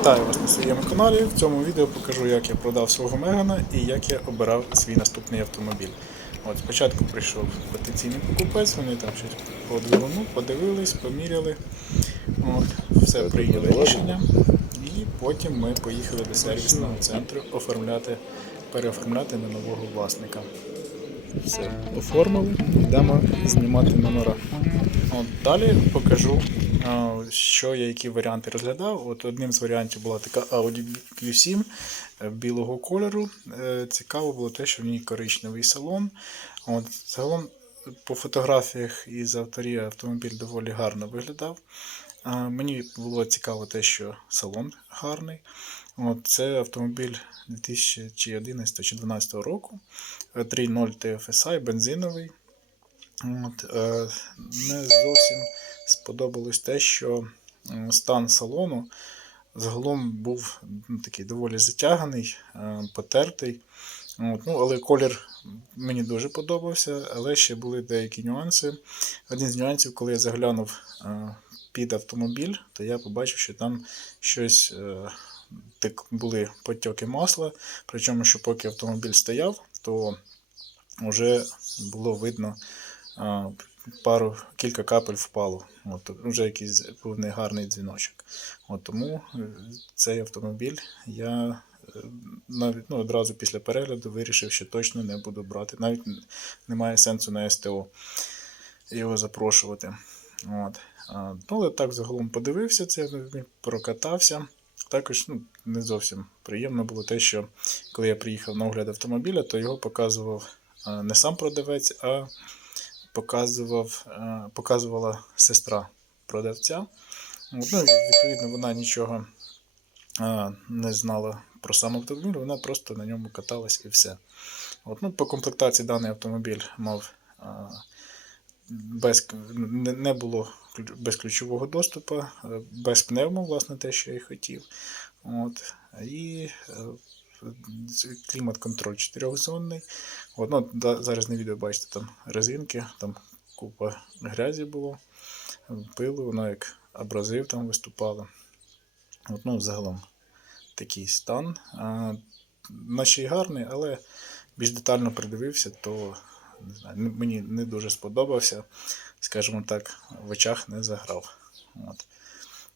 Вітаю вас на своєму каналі. В цьому відео покажу, як я продав свого Мегана і як я обирав свій наступний автомобіль. От Спочатку прийшов потенційний покупець, вони там щось по двигуну подивились, поміряли, от, все прийняли рішення. І потім ми поїхали до сервісного центру оформляти, переоформляти на нового власника. Все оформили, йдемо знімати номера. От, далі покажу, що я які варіанти розглядав. От одним з варіантів була така Audi Q7 е, білого кольору. Е, Цікаво було те, що в ній коричневий салон. От, загалом по фотографіях із авторії автомобіль доволі гарно виглядав. Мені було цікаво те, що салон гарний. От, це автомобіль 2011 чи 2012 року. е, 3.0 TFSI, бензиновий. От, е, не зовсім сподобалось те, що стан салону загалом був ну, такий доволі затяганий, е, потертий. От, ну, але колір мені дуже подобався, але ще були деякі нюанси. Один з нюансів, коли я заглянув е, під автомобіль, то я побачив, що там щось е, так були потьоки масла. Причому, що поки автомобіль стояв, то вже було видно пару кілька капель впало. От, вже якийсь був негарний дзвіночок. От, тому е, цей автомобіль я е, навіть ну, одразу після перегляду вирішив, що точно не буду брати. Навіть немає сенсу на СТО його запрошувати. От. Але так загалом подивився автомобіль, прокатався. Також ну, не зовсім приємно було те, що коли я приїхав на огляд автомобіля, то його показував не сам продавець, а показував, показувала сестра продавця. Ну, відповідно, вона нічого не знала про сам автомобіль, вона просто на ньому каталась і все. От, ну, по комплектації даний автомобіль мав без, не було ключ- безключового доступу, е, без пневмо, власне, те, що я і хотів. От, і е, клімат-контроль чотирьохзонний. От, ну, зараз на відео бачите там резинки, там купа грязі було, пилу, воно як абразив там виступало. От, ну, загалом такий стан. Наче й гарний, але більш детально придивився, то не знаю, мені не дуже сподобався, скажімо так, в очах не заграв. От.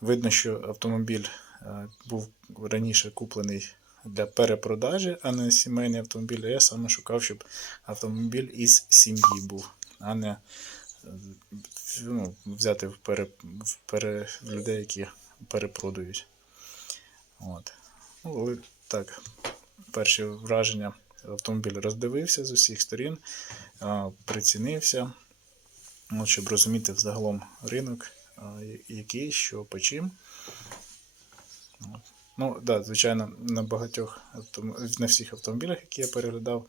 Видно, що автомобіль е, був раніше куплений для перепродажі, а не сімейний автомобіль. А я саме шукав, щоб автомобіль із сім'ї був, а не е, ну, взяти в, пере, в, пере, людей, які перепродають. От. Ну, але так, перші враження. Автомобіль роздивився з усіх сторін, а, прицінився, от, щоб розуміти взагалом ринок, який, що по чим. Ну, да, звичайно, на багатьох на всіх автомобілях, які я переглядав,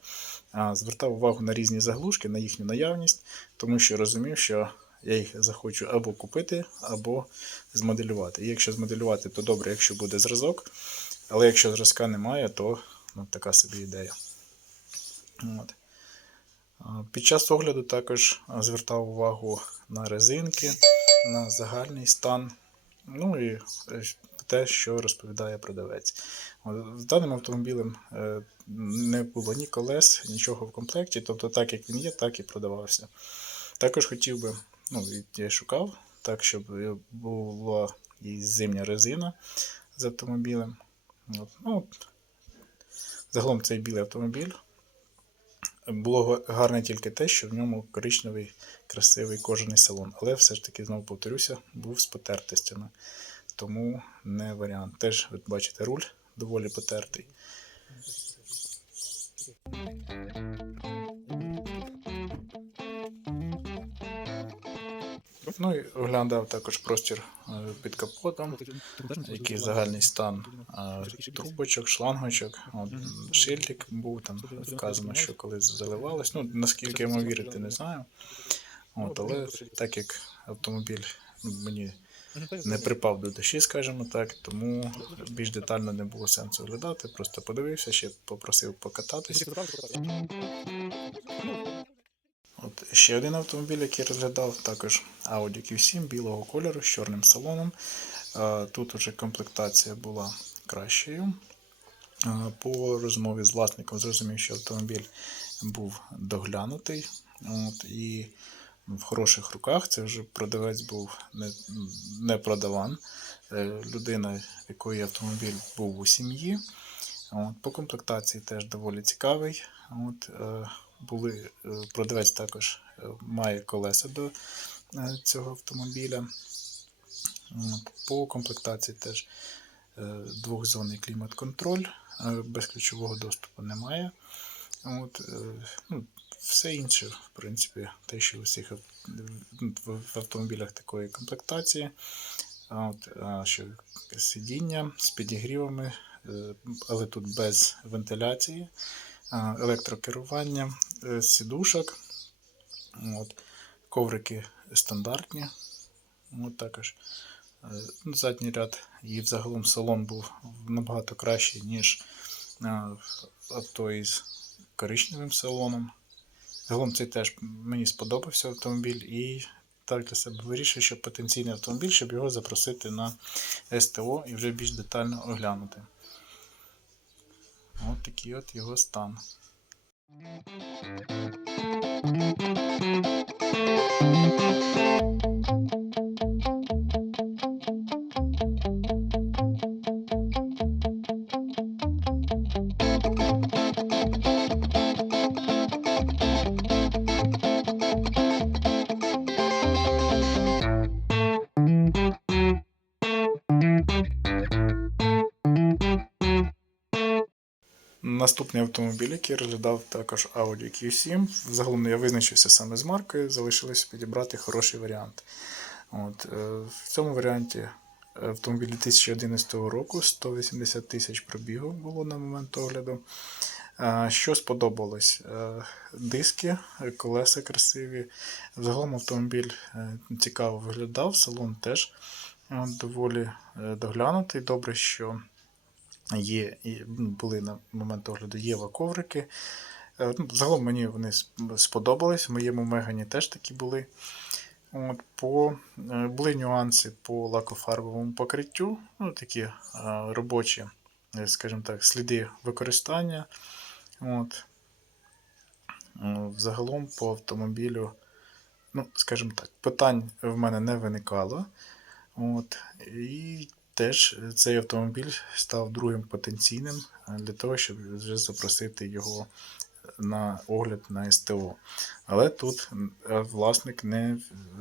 звертав увагу на різні заглушки, на їхню наявність, тому що розумів, що я їх захочу або купити, або змоделювати. І якщо змоделювати, то добре, якщо буде зразок, але якщо зразка немає, то ну, така собі ідея. От. Під час огляду також звертав увагу на резинки, на загальний стан, ну і е, те, що розповідає продавець. З даним автомобілем е, не було ні колес, нічого в комплекті, тобто так як він є, так і продавався. Також хотів би, ну, я шукав, так, щоб була і зимня резина з автомобілем. От, ну. Загалом цей білий автомобіль. Було гарне тільки те, що в ньому коричневий красивий кожаний салон. Але все ж таки, знову повторюся, був з потертостями. Тому не варіант. Теж ви бачите руль доволі потертий. Ну і оглядав також простір е, під капотом, який загальний стан е, трубочок, шлангочок. От, шильдик був там вказано, що коли заливалось. Ну, наскільки можу вірити, не знаю. От, але так як автомобіль ну, мені не припав до душі, скажімо так, тому більш детально не було сенсу оглядати. Просто подивився, ще попросив покататися. От ще один автомобіль, який розглядав, також Audi Q7 білого кольору з чорним салоном. Тут уже комплектація була кращою. По розмові з власником зрозумів, що автомобіль був доглянутий. От, і в хороших руках. Це вже продавець був не, не продаван. Е, Людина, якої автомобіль був у сім'ї. По комплектації теж доволі цікавий. От, е, були, е, продавець також е, має колеса до е, цього автомобіля. По комплектації теж двохзонний клімат-контроль, е, безключового доступу немає. От, ну, все інше, в принципі, те, що у всіх ав- в в автомобілях такої комплектації. От, що сидіння з підігрівами, але тут без вентиляції, електрокерування, е, сідушок, от, коврики стандартні. От також е, ну, задній ряд і взагалом салон був набагато кращий, ніж авто із коричневим салоном. Загалом цей теж мені сподобався автомобіль і так для себе вирішив, що потенційний автомобіль, щоб його запросити на СТО і вже більш детально оглянути. Такий от його стан. Наступний автомобіль, який розглядав також Audi Q7. Загалом я визначився саме з маркою, залишилось підібрати хороший варіант. От, е, в цьому варіанті автомобіль 2011 року 180 тисяч пробігу було на момент огляду. Що сподобалось? Е, Диски, колеса красиві. Загалом автомобіль е, цікаво виглядав, салон теж доволі доглянутий. Добре, що є, ну, були на момент огляду Єва коврики. Е, Ну, загалом мені вони сподобались. В моєму Мегані теж такі були. От, по, е, були нюанси по лакофарбовому покриттю, ну, такі е, робочі, скажімо так, сліди використання. От. Взагалом по автомобілю, ну, скажімо так, питань в мене не виникало. От. І теж цей автомобіль став другим потенційним е, для того, щоб вже запросити його на огляд на СТО. Але тут е, власник не,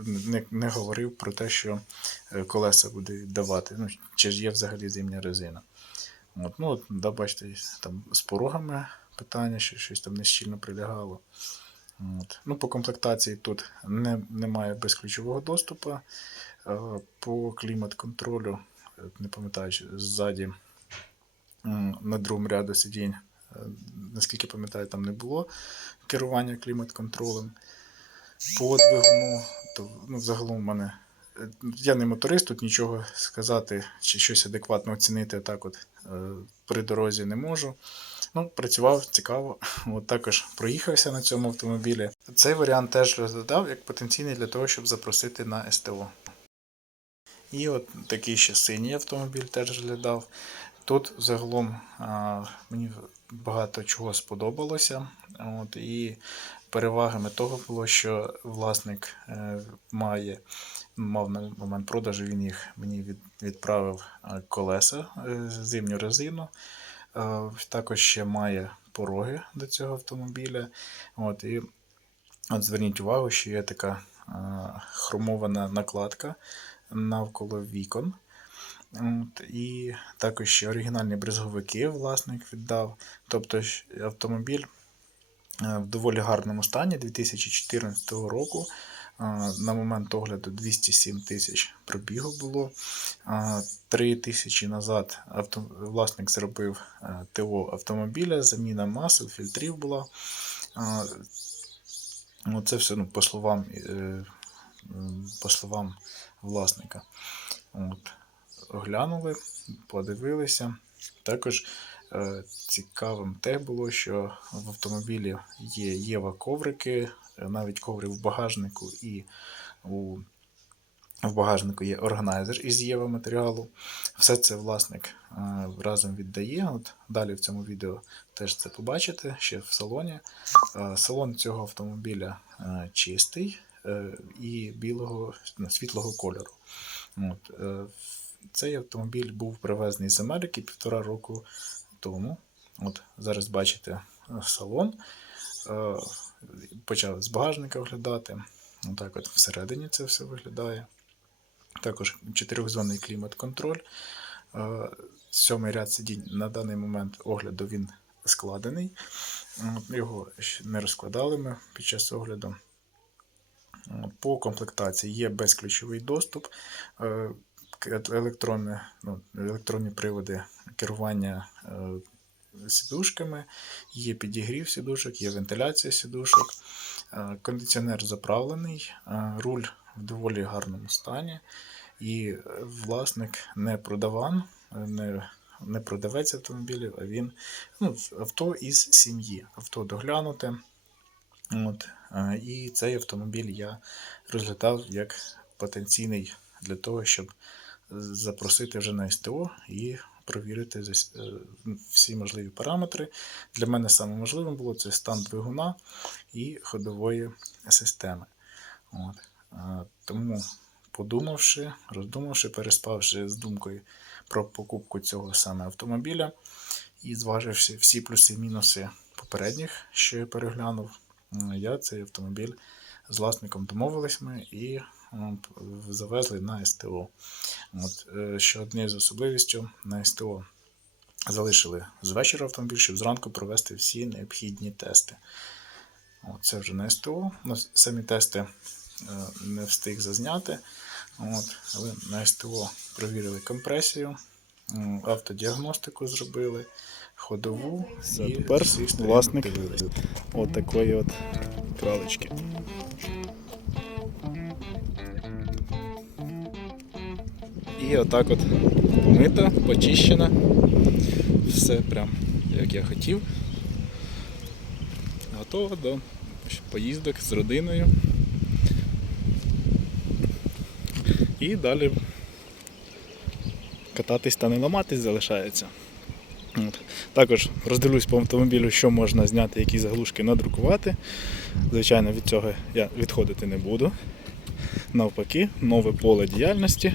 не, не говорив про те, що е, колеса буде давати, ну, чи ж є взагалі зимня резина. От, ну, от, да, бачите, там з порогами питання, що щось там нещільно прилягало. От. Ну, по комплектації тут не, немає безключового доступу. Е, По клімат-контролю, е, не пам'ятаю, ззаді на другому ряду сидінь, е, наскільки пам'ятаю, там не було керування клімат-контролем. По двигуну, то ну, взагалом в мене. е, Я не моторист, тут нічого сказати чи щось адекватно оцінити так от е, при дорозі не можу. Ну, працював цікаво. От також проїхався на цьому автомобілі. Цей варіант теж розглядав як потенційний для того, щоб запросити на СТО. І от такий ще синій автомобіль теж розглядав. Тут загалом а, мені багато чого сподобалося. От, і перевагами того було, що власник е, має, мав на момент продажу, він їх мені від, відправив е, колеса, е, зимню резину. Також ще має пороги до цього автомобіля. От, і от зверніть увагу, що є така хромована накладка навколо вікон. От, і також оригінальні брезговики власник віддав. Тобто автомобіль е, в доволі гарному стані 2014 року. Е, На момент огляду 207 тисяч пробігу було. Е, Три тисячі назад авто... власник зробив е, ТО автомобіля, заміна масел, фільтрів була. Е, Ну, це все ну, по, словам, е, по словам власника. От. Оглянули, подивилися. Також Е, Цікавим те було, що в автомобілі є Єва коврики, е, навіть коври в багажнику і у в багажнику є органайзер із Єва матеріалу. Все це власник е, разом віддає. От далі в цьому відео теж це побачите ще в салоні. Е, Салон цього автомобіля чистий і білого світлого кольору. От, е, цей автомобіль був привезений з Америки півтора року тому. От зараз бачите е, салон. Е, Почав з багажника оглядати. Отак от всередині це все виглядає. Також чотирьохзонний клімат-контроль. Е, Сьомий ряд сидінь на даний момент огляду він складений. Е, Його не розкладали ми під час огляду. По комплектації є безключовий доступ, е, електронне, ну, електронні приводи керування е, сідушками, є підігрів сідушок, є вентиляція сідушок, е, кондиціонер заправлений, руль в доволі гарному стані. І власник не продаван, не, не продавець автомобілів, а він ну, авто із сім'ї. Авто доглянуте. От, і цей автомобіль я розглядав як потенційний для того, щоб запросити вже на СТО і провірити е, всі можливі параметри. Для мене саме важливим було це стан двигуна і ходової системи. От. Тому, подумавши, роздумавши, переспавши з думкою про покупку цього саме автомобіля і зваживши всі плюси і мінуси попередніх, що я переглянув, я цей автомобіль з власником домовились ми і завезли на СТО. От, е, що однією з особливістю на СТО залишили з вечора автомобіль, щоб зранку провести всі необхідні тести. От, це вже на СТО. Ну, самі тести е, не встиг зазняти. От, але на СТО провірили компресію, автодіагностику зробили, ходову і тепер власник дивились. от такої от кралечки. І отак от помита, почищена. Все прям як я хотів. Готово до поїздок з родиною. І далі кататись та не ламатись залишається. От. Також роздивлюсь по автомобілю, що можна зняти, які заглушки надрукувати. Звичайно, від цього я відходити не буду. Навпаки, нове поле діяльності.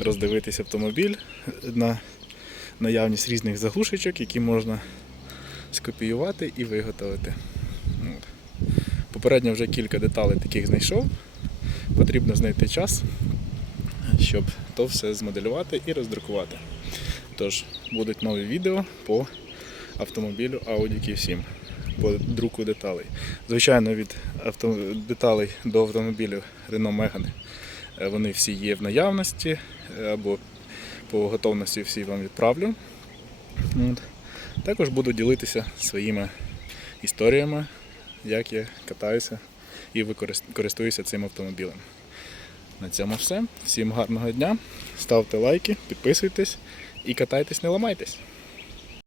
Роздивитись автомобіль на наявність різних заглушечок, які можна скопіювати і виготовити. От. Попередньо вже кілька деталей таких знайшов. Потрібно знайти час, щоб то все змоделювати і роздрукувати. Тож будуть нові відео по автомобілю Audi Q7, по друку деталей. Звичайно, від авто... деталей до автомобілю Renault Megane е, вони всі є в наявності, е, або по готовності всі вам відправлю. От. Також буду ділитися своїми історіями, як я катаюся і користуюся цим автомобілем. На цьому все. Всім гарного дня. Ставте лайки, підписуйтесь і катайтесь, не ламайтесь.